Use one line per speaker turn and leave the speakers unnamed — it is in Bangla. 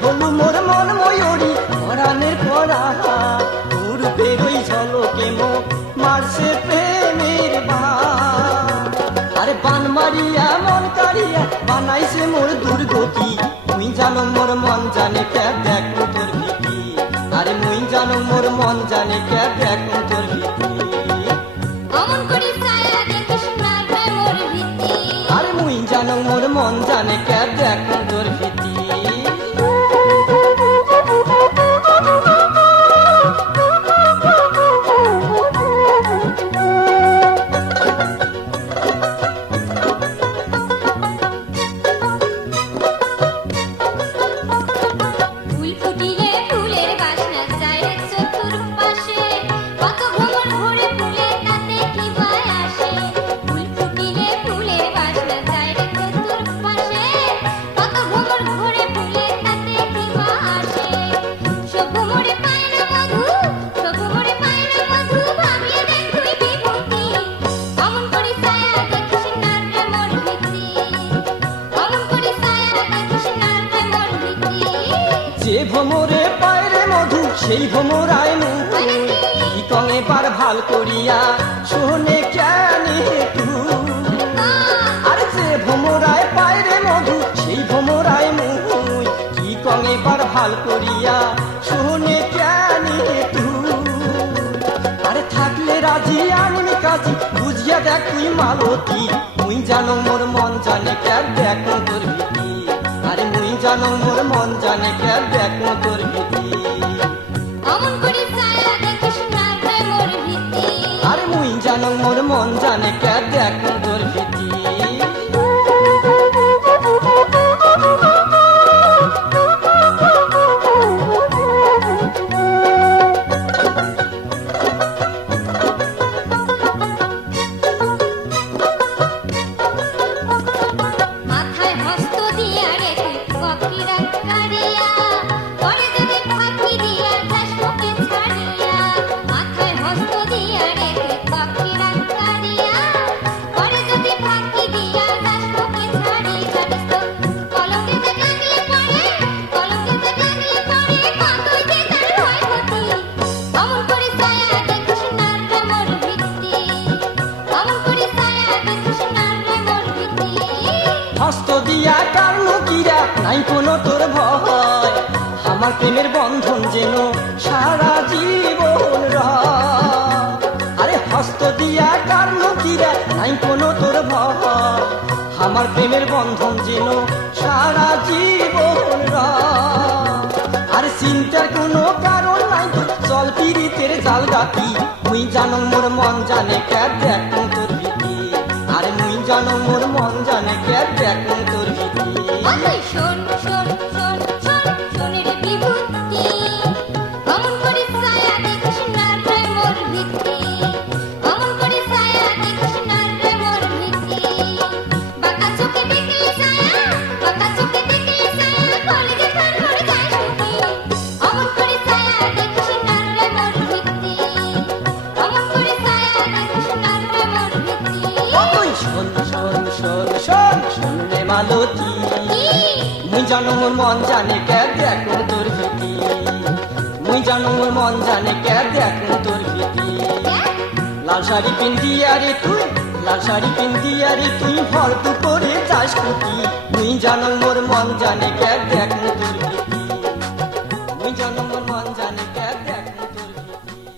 হলু মোর মন ময়ূরী পরাণের পরা রূপের ওই ঝলকে মো মারছে প্রেমের আরে মারিয়া মন কারিয়া বানাইছে মোর দুর্গতি তুই জানো মোর মন জানে কে দেখো তোর ভীতি আরে মুই জানো মোর মন জানে কে দেখো তোর ভীতি। আরে মুই জানো মোর মন জানে কে দেখো যে ভোমরে পায়রে মধু সেই ভোমরায় মুখ কঙে পার ভালো করিয়া শোনে কেনে তুই আর যে ভোমরায় পায়রে মধু সেই ভোমরায় মুই কি কঙে পার ভালো করিয়া শোনে কেনে তুই আরে থাকলে রাজি আনিনি কাজী বুঝিয়া দেখ তুই মালতী। মুই জানো মোর মন জানে কে দেখো তোর জানো মোর মন জানে কে দেখো তোর ভীতি।
অমন করি ছায়া দেখিস না মোর ভীতি।
আরে মুই জানো মোর মন জানে কে নাই কোনো তোর ভয়। আমার প্রেমের বন্ধন যেন সারা জীবন আরে হস্ত দিয়া কিরা নাই কোনো তোর ভয়। আমার প্রেমের বন্ধন যেন সারা জীবন। আর চিন্তার কোনো কারণ নাই চল পিরিতের জাল গাতি মুই জানো মোর মন জানে কে দেখো তোর আরে মুই জানো মোর মন জানে কে দেখো মালতী মুই জানো মোর মন জানে কে দেখো তোর ভীতি। মুই জানো মোর মন জানে কে দেখো তোর ভীতি। লাল শাড়ি পিন্দি আরে তুই লাল শাড়ি পিন্দি আরে তুই ভর করে যাস কুটি মুই জানো মোর মন জানে কে দেখো তোর